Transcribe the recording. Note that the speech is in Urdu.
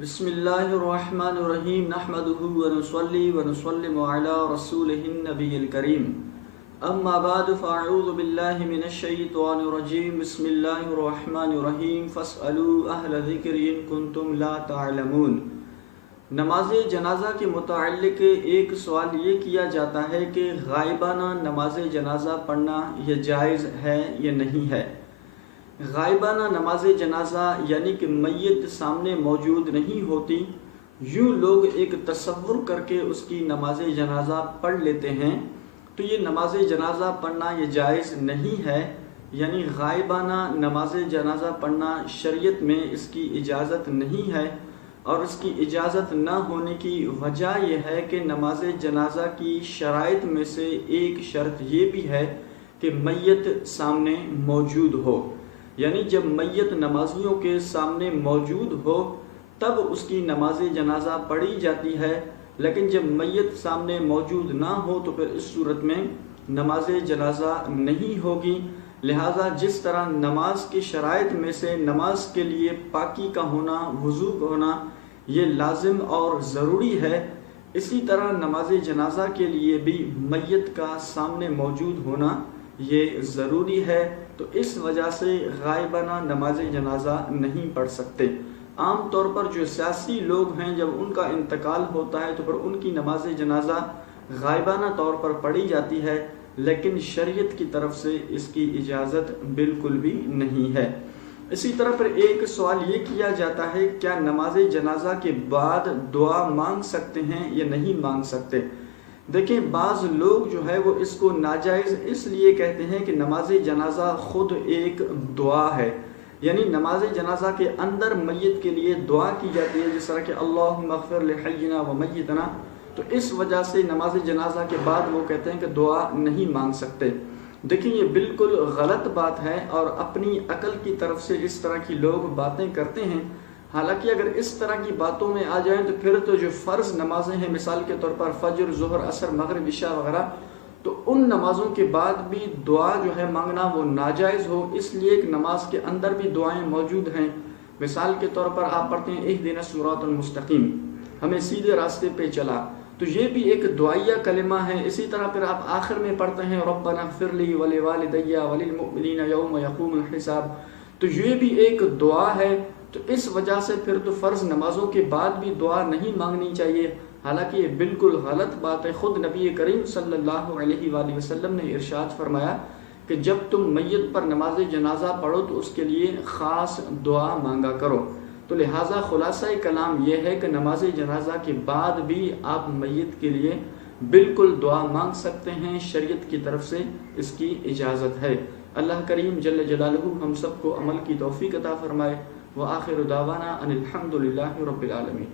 بسم اللہ الرحمن الرحیم نحمده ونصلی ونسلم علی رسولہ النبی الکریم اما بعد فاعوذ باللہ من الشیطان الرجیم بسم اللہ الرحمن الرحیم فاسألوا اہل ذکر ان کنتم لا تعلمون۔ نماز جنازہ کے متعلق ایک سوال یہ کیا جاتا ہے کہ غائبانہ نماز جنازہ پڑھنا یہ جائز ہے یا نہیں ہے۔ غائبانہ نماز جنازہ یعنی کہ میت سامنے موجود نہیں ہوتی، یوں لوگ ایک تصور کر کے اس کی نماز جنازہ پڑھ لیتے ہیں، تو یہ نماز جنازہ پڑھنا یہ جائز نہیں ہے۔ یعنی غائبانہ نماز جنازہ پڑھنا شریعت میں اس کی اجازت نہیں ہے، اور اس کی اجازت نہ ہونے کی وجہ یہ ہے کہ نماز جنازہ کی شرائط میں سے ایک شرط یہ بھی ہے کہ میت سامنے موجود ہو۔ یعنی جب میت نمازیوں کے سامنے موجود ہو تب اس کی نماز جنازہ پڑھی جاتی ہے، لیکن جب میت سامنے موجود نہ ہو تو پھر اس صورت میں نماز جنازہ نہیں ہوگی۔ لہٰذا جس طرح نماز کی شرائط میں سے نماز کے لیے پاکی کا ہونا، وضو ہونا یہ لازم اور ضروری ہے، اسی طرح نماز جنازہ کے لیے بھی میت کا سامنے موجود ہونا یہ ضروری ہے۔ تو اس وجہ سے غائبانہ نماز جنازہ نہیں پڑھ سکتے۔ عام طور پر جو سیاسی لوگ ہیں جب ان کا انتقال ہوتا ہے تو پھر ان کی نماز جنازہ غائبانہ طور پر پڑھی جاتی ہے، لیکن شریعت کی طرف سے اس کی اجازت بالکل بھی نہیں ہے۔ اسی طرح پھر ایک سوال یہ کیا جاتا ہے کیا نماز جنازہ کے بعد دعا مانگ سکتے ہیں یا نہیں مانگ سکتے؟ دیکھیں، بعض لوگ جو ہے وہ اس کو ناجائز اس لیے کہتے ہیں کہ نماز جنازہ خود ایک دعا ہے، یعنی نماز جنازہ کے اندر میت کے لیے دعا کی جاتی ہے، جس طرح کہ اللہم اغفر لحینا و میتنا، تو اس وجہ سے نماز جنازہ کے بعد وہ کہتے ہیں کہ دعا نہیں مانگ سکتے۔ دیکھیں، یہ بالکل غلط بات ہے اور اپنی عقل کی طرف سے اس طرح کی لوگ باتیں کرتے ہیں۔ حالانکہ اگر اس طرح کی باتوں میں آ جائیں تو پھر تو جو فرض نمازیں ہیں، مثال کے طور پر فجر، ظہر، عصر، مغرب، عشاء وغیرہ، تو ان نمازوں کے بعد بھی دعا جو ہے مانگنا وہ ناجائز ہو، اس لیے کہ نماز کے اندر بھی دعائیں موجود ہیں۔ مثال کے طور پر آپ پڑھتے ہیں اہدنا الصراط المستقیم، ہمیں سیدھے راستے پہ چلا، تو یہ بھی ایک دعائیہ کلمہ ہے۔ اسی طرح پھر آپ آخر میں پڑھتے ہیں ربنا اغفر لی ولوالدی وللمؤمنین یوم یقوم الحساب، تو یہ بھی ایک دعا ہے۔ تو اس وجہ سے پھر تو فرض نمازوں کے بعد بھی دعا نہیں مانگنی چاہیے، حالانکہ یہ بالکل غلط بات ہے۔ خود نبی کریم صلی اللہ علیہ وآلہ وسلم نے ارشاد فرمایا کہ جب تم میت پر نماز جنازہ پڑھو تو اس کے لیے خاص دعا مانگا کرو۔ تو لہٰذا خلاصہ کلام یہ ہے کہ نماز جنازہ کے بعد بھی آپ میت کے لیے بالکل دعا مانگ سکتے ہیں، شریعت کی طرف سے اس کی اجازت ہے۔ اللہ کریم جل جلالہ ہم سب کو عمل کی توفیق عطا فرمائے۔ وآخر دعوانا ان الحمد للہ رب العالمین۔